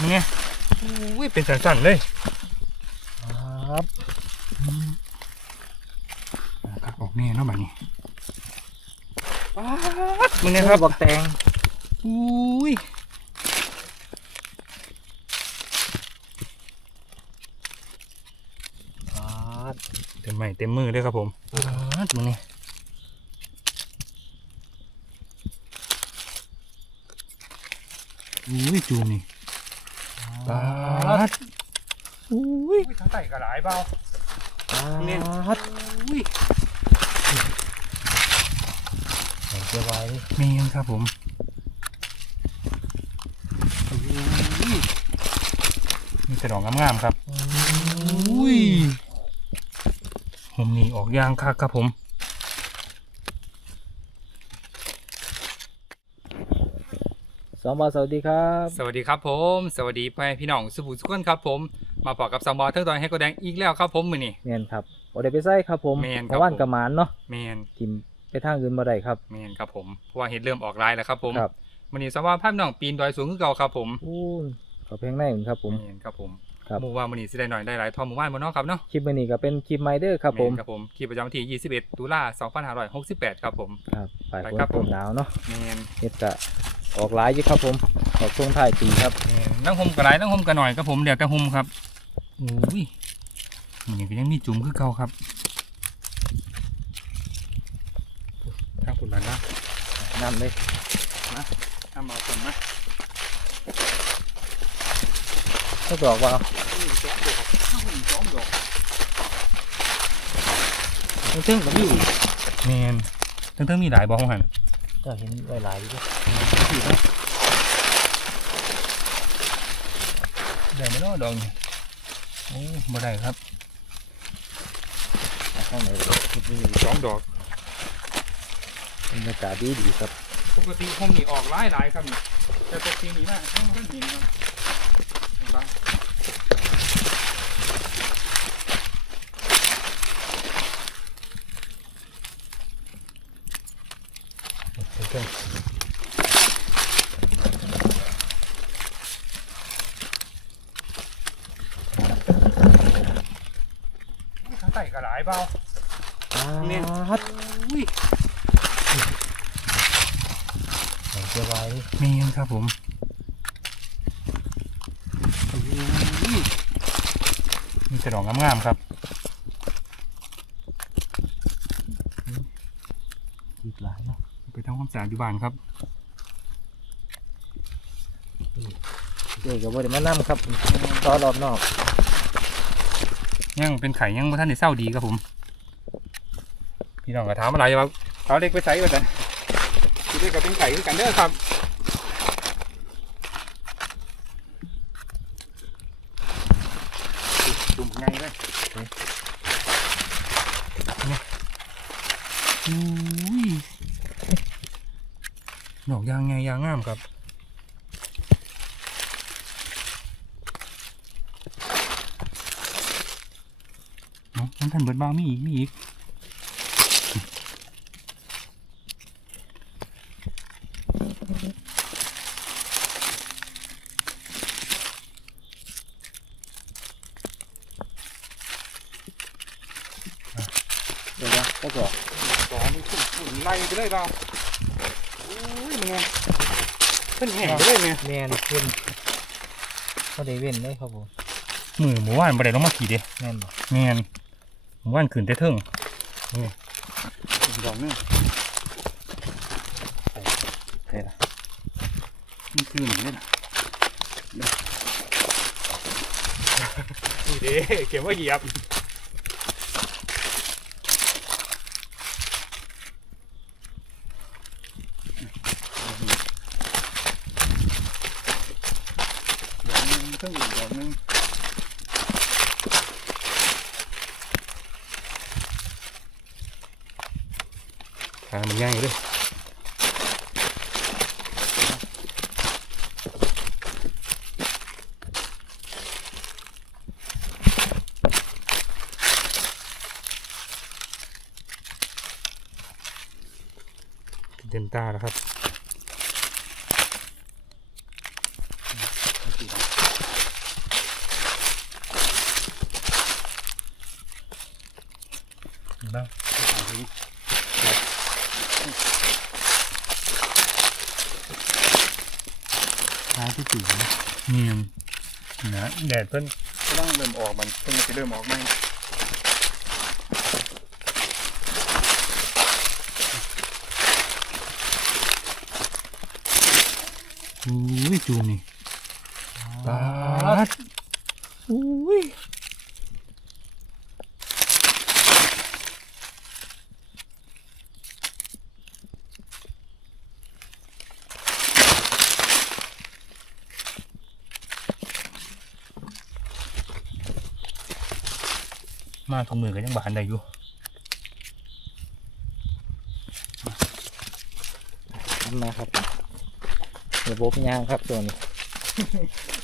มึงเนี่ยอุ้ยเป็นสั่นๆเลยครับกักออกแน่เนาะบัดนี้ป๊าดมึงเนี่ยครับบักแตงอุ้ยเต็มไม้เต็มมือเลยครับผมป๊าดมึงเนี่ยอุ้ยจูมนี่ ป๊าดอุ้ยทั้งไต่กระหลายเบาเนี่ยครับอุ้ยเดี๋ยวไว้เมนครับผมมีแต่ดอกงามๆครับอุ้ยผมนี่ออกยางคักครับผม สองบาทสวัสดีครับ สวัสดีครับผม สวัสดีพ่อแม่พี่น้องสุภูสุขคนครับผม มาพอกับสองบอลทั้งตอนให้กระแดงอีกแล้วครับผมมือนี่แมนครับบ่ได้ไปใส่ครับผมแม่นครับเมื่อวานผมกระหมานเนาะเมนทิมไปทางอื่นบ่ได้ครับเมนครับผมเพราะว่าเห็ดเริ่มออกลายแล้วครับผมครับมือนี่สองบอลภาพน้องปีนดอยสูงขึ้นเก่าครับผมอู้ขอเพลงในอื่นครับผมเมนครับผมครับหมู่ว่ามือนี่สิได้หน่อยได้หลายทอมหมู่บ้านบนนอกครับเนาะคลิปวันนี้ก็เป็นคลิปไมเดอร์ครับผมแนครับผมที่ประจำวันที่ 21 ตุลา2568 ครับผมครับปลายไปฝนครับผมต้นหนาวเนาะแมนเฮ็ดกะ ออกหลายอยู่ครับผมออกช่วงท้ายปีครับแมนนั่งห่มกระไรนั่งห่มกระหน่อยครับผมเดี๋ยวแต่ห่มครับอุ้ยมันยังก็ยังมีจุ่มคือเก่าครับทางผุนมันนะนำเลยทำเอาคนนะก็ดอกว่าสองดอกข้างหุ่นสองดอกซึ่งๆก็มีอีกแมนทั้งทั้งๆมีหลายบอของหัน ก็เห็นไว้หลายอยู่เด้อได้ไหมเนาะดอกนี่โอ้บ่ได้ครับเอาข้างไหนเลยมีสองดอกบรรยากาศดีดีครับ ปกติผมนี่ออกหลายหลายครับนี่แต่ปกตินี่นะทั้งทั้งหินครับเห็นปะ เพิ่ง ทั้งไต่กระหลายเบา เนี่ย ครับ อุ้ย เดี๋ยวไว้เมนครับผมมีแต่ดอกงามๆครับอีกหลายเนาะไปทำความสะอาดอยู่บ้านครับเด็กก็บ่ได้มานำครับต่อรอบนอกยังเป็นไข่ยังบ่ท่านได้เศร้าดีครับผม พี่น้องก็ถามอะไรว่าเขาเล็กไปใส่ว่าจะ พี่เล็กก็เป็นไข่คือกันเด้อครับจุ่มไงเลยเนี่ยอุ้ยดอกยางไงยางงามครับเนาะมันทันเบิดบ้ามีอีกมีอีกเดี๋ยวนะก็ก็ สองมันขึ้นขึ้นไล่ไปเลยเปล่าโอ้ยมันไงขึ้นแห่งไปเลยเนี่ยแมนขึ้นก็ได้เว้นเลยครับผมมือหมู่ว่านบ่ได้ลงมาขี่เด้แม่นบ่แม่นหมู่ว่านขึ้นแต่เทิงนี่อีกดอกหนึงได้ละมันคือหนึ่งนี่นะนี่เด้เก็บไว้เหยียบดอกหนึงเพิ่งอีกดอกหนึง หามันง่ายเลยเดนต้าแล้วครับ บ้าง หายที่ตื่นนี่ยนะแดดเพิ่นกำลังเริ่มออกมันเพิ่นจะเริ่มออกไหมอุ้ยจูมนี่ปาดอุ้ย มาถุงมือก็ยังบานได้อยู่ทำมาครับระบบยางครับตัวนี้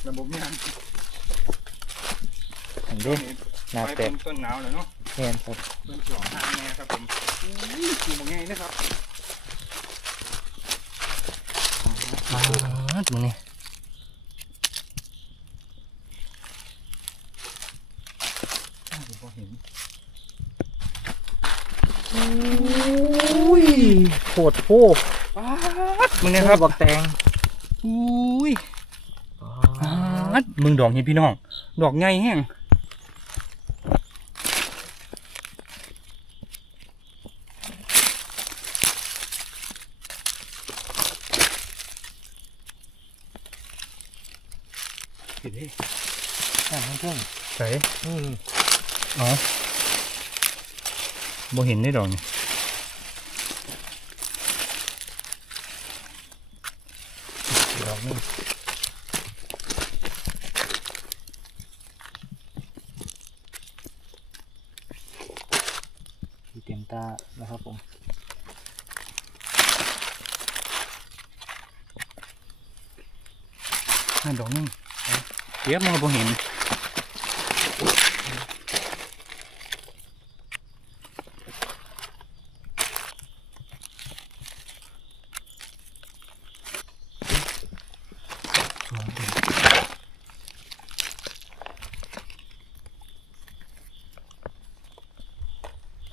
ระบบยางอันนี้หน้าไปแตเป็กนต้นหนาวแล้วเนาะแน่นครับเริ่มสองทางแน่ครับผมอุ้ยจูมง่ายนะครับปาดมึงนี่บ่เห็น อุ้ย โคตรโพปาดมึงเนี่ยครับบักแตงอุ้ยปาดมึงดอกเห็นพี่น้อง ดอกใหญ่แห้งเห็นดิอ่าทั้งเพิ่งใส่นี่อ๋อบ่เห็นได้ดอกนี่ ดอกนึง ที่เต็มตานะครับผม นั่นดอกนึง เดี๋ยวมันก็บ่เห็น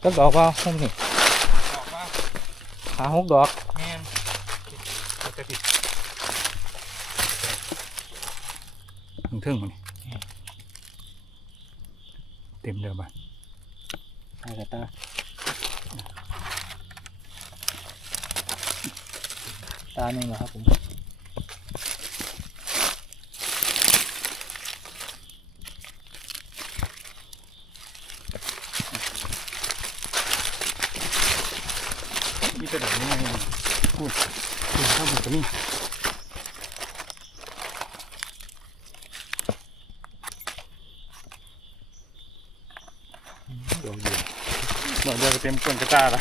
ก็ดอกว่าพุ่มนี่ดอกว่าหาหกดอก แม่นจะติดถึง เทิงมันเต็มเดิมบ้านไปกันตาตาหนึ่งเหรอครับผม มีแต่ดอกนี้ไงพูดพูดข้าวหมดตัวนี้ ดอกเดียว ดอก เดียวก็เต็มต้นกระตาละ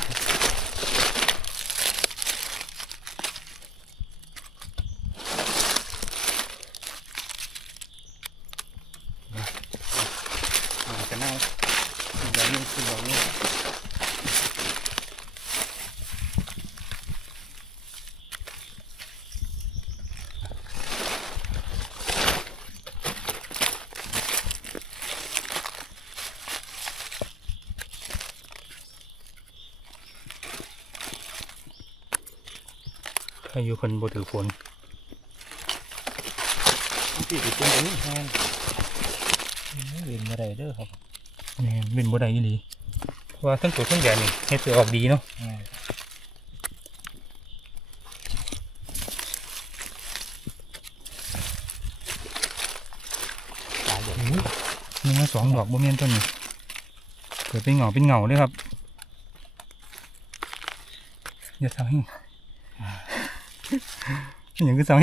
ดอกเน่าดอกนี้คือดอกนี้ ถ้าอยู่คนบ่ถือฝนที่ถือฝนตรงนี้แทนเห็นอะไรเด้อครับแม่นเป็นบ่ได้อีหลีเพราะว่าทั้งตัวทั้งแดนนี่เฮ็ดสิออกดีเนาะอ่าตายอย่างนี้มีมาสองดอกบ่แม่นต้นนี้เกิดเป็นเหงาเป็นเหงาเลยครับอย่าเศร้าแห้ง อย่างคือเศร้า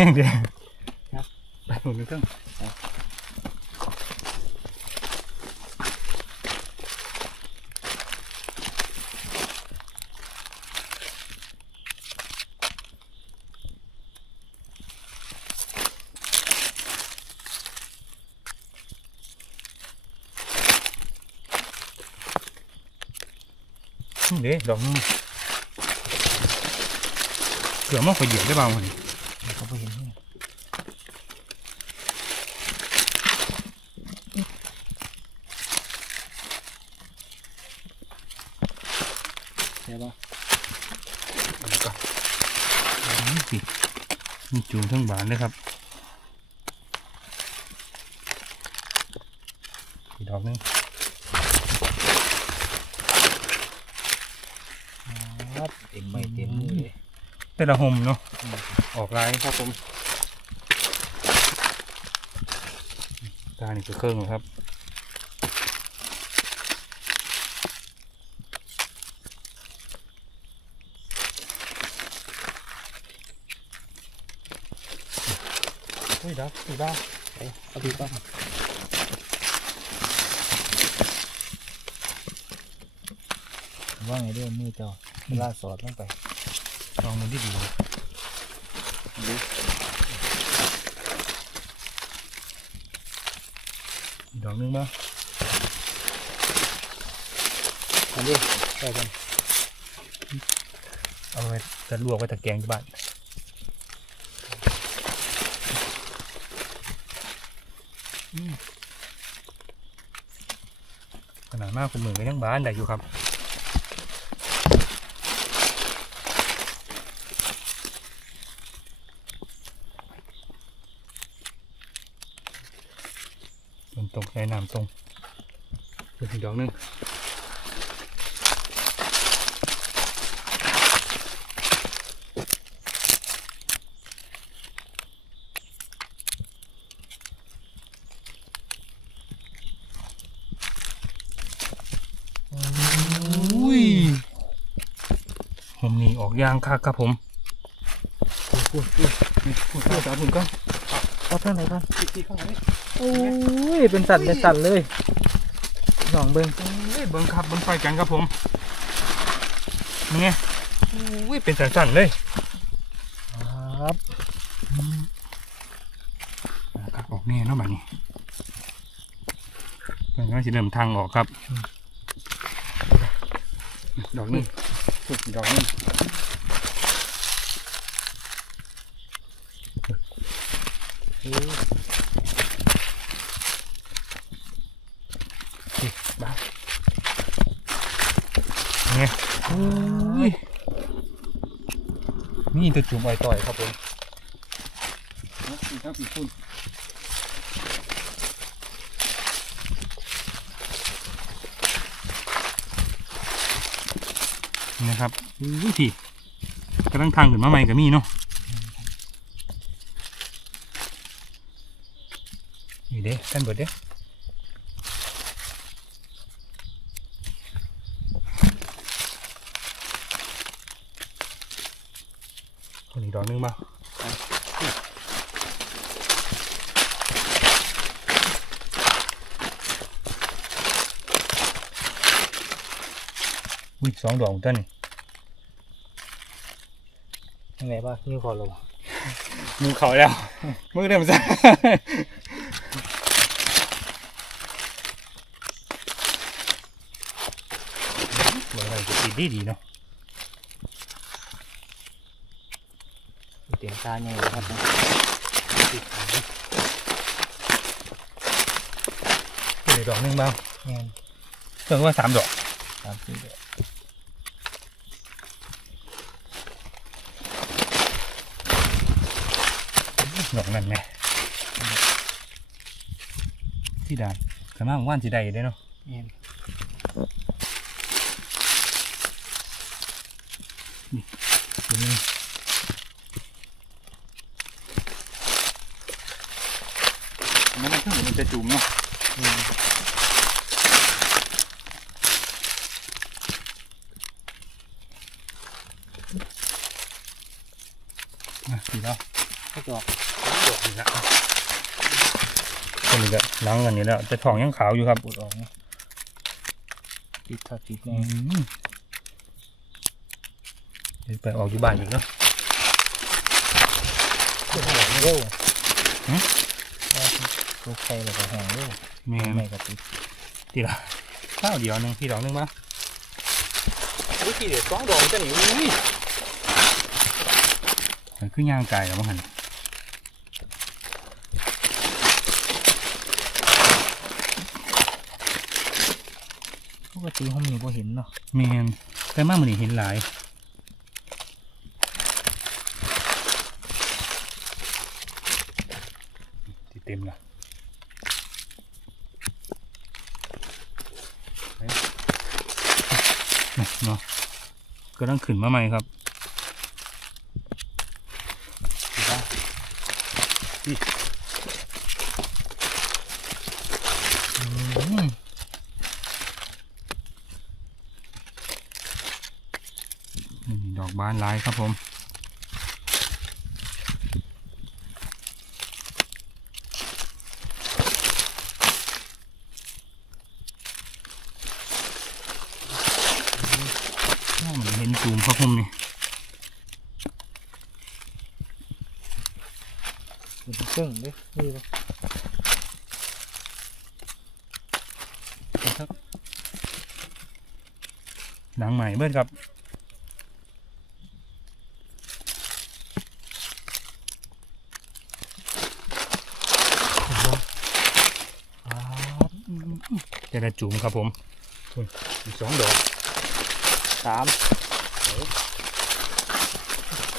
แห้งเดียวไปหมดเลยเทั้งเด้ดอกนึงเกือบมันขอยเหยียบได้บ้างวันนี้เขาไปเห็นนี่นช่ปะนี่สิมีจูงทั้งบานเลยครับอีกดอกหนึง ครับเต็มไม่เต็มมือเลย แต่ละหมเนาะออกลายครับผมตานี่คือเครื่องครับเฮ้ยดับดูดับไปเอาดูก่อนว่าไงเรื่องมือเจ้าเวลาสอดลงไปล องมันดีดีอีกดอกหนึงบ้างอันนี้ใช่กันเอาไว้จะลวกไว้ตะแกรงที่บ้านอืมขนาดมากคุณหมื่นก็ยังบ้านได้อยู่ครับ ฝนตกใส่น้ำตรงเป็นอีกดอกหนึงอุ้ยผมนี่ออกยางคักครับผมพูดพูดนี่พูดพูดสาผมก็ เอาเท่าไหร่ก่อนที่ข้างนี้โอ้ยเป็นสัตว์เป็นสัตว์เลยลองเบิ้งเฮ้ยเบิ้งครับเบิ้งไฟกันครับผมนี่ไงอุ้ยเป็นสั่นๆเลยครับครับออกแน่เนาะบัดนี้เป็นก็จะเริ่มทางออกครับ ดอกหนึงสุดดอกหนึง บ้าไงอุ้ยนี่ตัวจุ่มอ่อยต่อยครับผมนี่ครับอีกคุณนี่นะครับอุ้ยพี่กำลังทางขึ้นมาใหม่กับมีเนาะนี่เด้ท่านเบิดเด้คนอีกดอกหนึงบ้าอุ้ยสองดอกต้นนี่ยังไงบ้างนี่ขอลงมือเขาแล้ว มือเริ่มสั่น ว่าอะไรจะติ ดดีดีๆเนาะเตรียมตาใหญ่เลยครับเป็นดอกหนึงบ้างแม่นเพิ่งว่าสามดอกสามสี่เดือนดอกนั่นไงที่ได้ขนาดว่านที่ได้ได้เนาะ มันี้มันมันจะจุ่มเนาะอืมอะสีแล้วให้ดอกดอกนี่ละคนนี้ก็ล้างกันนี่แล้วแต่ทองยังขาวอยู่ครับปูดออกติดทับติดแน่ ไปออกอยู่บ้านอีกเนาะเร็วเร็วหึตัวไข่แล้วก็แห้งเร็วแม่ไม่กระติดทีละข้าวเดียวหนึงพี่ดอกหนึงมาอุ้ยทีเดียวสองดอกจะหนีอุ้ยมันคือย่างไก่แล้วมั้งหันปกติห้องนี้บ่เห็นเนาะแมนแต่มากมันนี่เห็นหลายที่เต็มละเนาะก็ต้องขึ้นมาใหม่ครับดีป่ะอืมนี่ดอกบานหลายครับผม โอ้มันเห็นจู มครับผมนี่มีครึ่งดินี่ป่ะครับหนังใหม่เบิ้ลครับจะได้จูมครับผมคุณอีกสองดอกสาม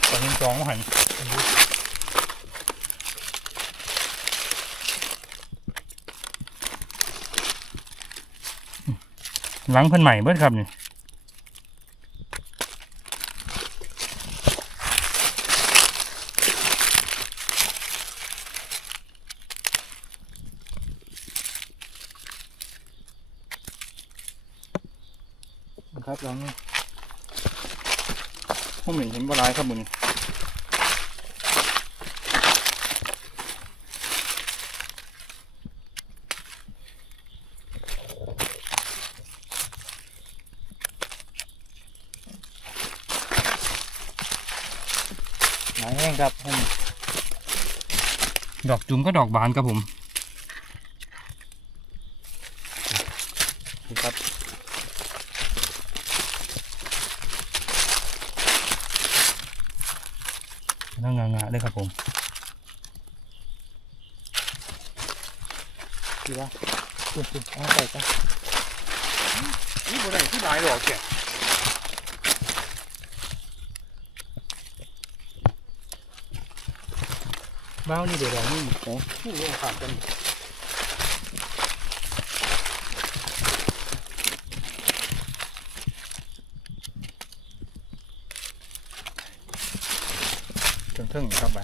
ตอนนี้สองหันหลังเพิ่นใหม่เบิ้ลครับนี่ นะครับลองนี่ ผมเห็นเห็นบหลายครับมึงหลายแห้งครับให้มัน ดอกจุ่มก็ดอกบานครับผมนี่ครับนั่งงางๆเลยครับผมดีป่ะคุณคุณเอาใส่กันนี่บ่ได้ที่หลายดอกแก บ้านี่เดี๋ยวเรานี่โอ้ผู้ลงขาดกันถึงถึงครับไป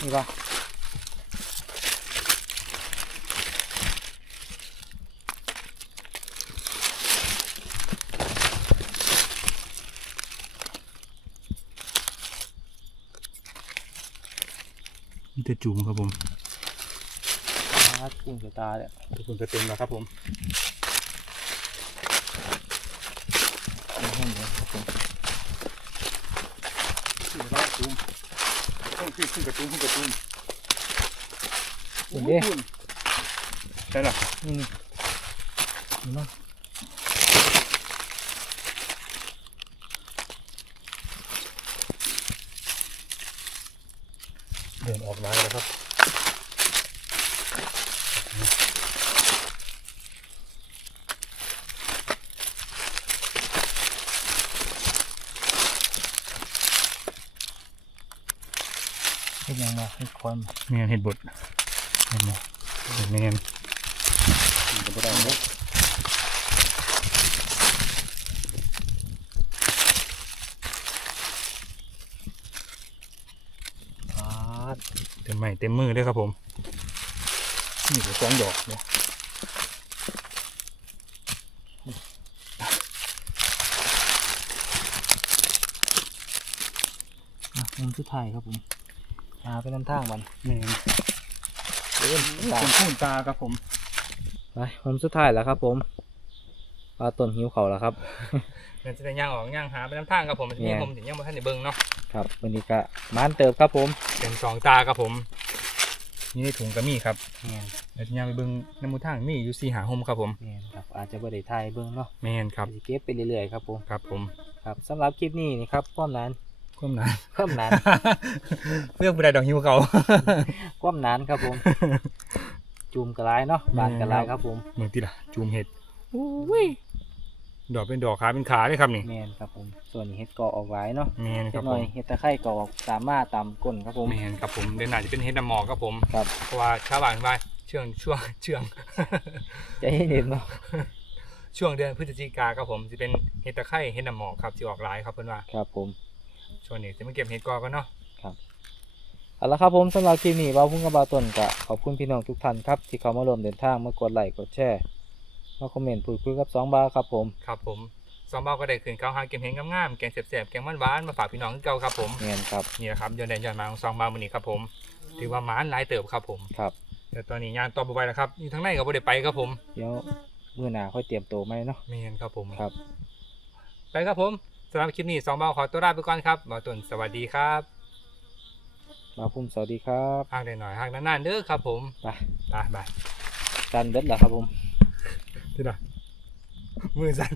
นี่ก็ จะจุ่มครับผมมากุ้งเสียตาเนี่ยทุกคนจะเต็มแล้วครับผมเอาแห้งเลยครับผมขึ้นแล้วจุ่มต้องขึ้นขึ้นกระจุ่มขึ้นกระจุ่มเห็นดิคุณใช่หรอนี่นี่เห็นป่ะ เดินออกมาแล้วครับเป็นยังไงให้คอนเมียนเห็ดบดเห็นไหมเมียนจะบ่ได้เนาะ อ่า เต็มไม้เต็มมือเลยครับผม นี่ก็สองดอกเนี่ยอะมุมสุดท้ายครับผมหาไปน้ำทางมันเมียนเดินตาคนพูนตาครับผมไปมุมสุดท้ายแล้วครับ ผมปลาต้นหิวเขาแล้วครับเดี๋ยวจะได้ย่างออกย่างหาไปน้ำทางครับผมจะแม่มีนผมถึงย่างมาท่านในเบิ้งเนาะ ครับวันนี้ก็มานเติบครับผมเป็นสองตาครับผมนี่ในถุงก็มีครับแม่นเดี๋ยวจะย่างไปเบิ้งน้ำมูทางมีอยู่สี่หาโฮมครับผมแม่นครับอาจจะบ่ได้ถ่ายเบิ่งเนาะแมนครับสิเก็บไปเรื่อยๆครับผมครับผมครับสำหรับคลิปนี้นี่ครับความนานความหนานความนานเรื่องบุได้ดอกหิวเขาความนานครับผม จูมกระไรเนาะบานกระไรครับผมเมืองติล่ะจูมเห็ดอุ้ย ดอกเป็นดอกขาเป็นขาเลยครับนี่แมนครับผม ส่วนนี้เห็ดกอออกหลายเนาะแมนคเล็รับกผน้อยมเห็ดตะไคร่กอออกตามมาตามก้นครับผม แมนครับผมเดือนหน้าจะเป็นเห็ดน้ำหมอกครับผมครับ เพราะว่าชาวบ้านว่าช่วงช่วงช่วงใจเย็นๆเนาะช่วงเดือนพฤศจิกาครับผมจะเป็นเห็ดตะไคร้เห็ดน้ำหมอกครับที่ออกหลายครับเพื่อนว่าครับผม ช่วงนี้จะมาเก็บเห็ดกอกันเนาะ เอาละครับผมสำหรับคลิปนี้เบาพุ่งกับบาต้นก็ขอบคุณพี่น้องทุกท่านครับ ที่เข้ามาร่วมเดินทางมากดไลค์กดแชร์ มาคอมเมนต์พูดคุยกับสองบาครับผม ครับผมซอมเบาก็ได้ขึ้นเขาหาเก็บเห็ดงามๆแกงแสบๆแกงหวานๆมาฝากพี่น้องคือเก่าครับผมแมนครับนี่แหละครับย้อนแดนย้อนมาของซองบาวันนี้ครับผม ถือว่าหมานหลายเติบครับผมครับเดี๋ยวตอนนี้งานต่อไปแล้วครับอยู่ทางในก็บ่ได้ไปครับผมเดี๋ยวมื้อหน้าค่อยเตรียมตัวไหมเนาะเมนครับผมครับ ไปครับผมสำหรับคลิปนี้สองเบาขอตัวลาไปก่อนครับหมอตุนสวัสดีครับมาพุ่มสวัสดีครับห่างได้หน่อยห่างนานๆเด้อครับผมไปไปไปจันเด็ดแล้วครับผม ที่ไหนมือสั่น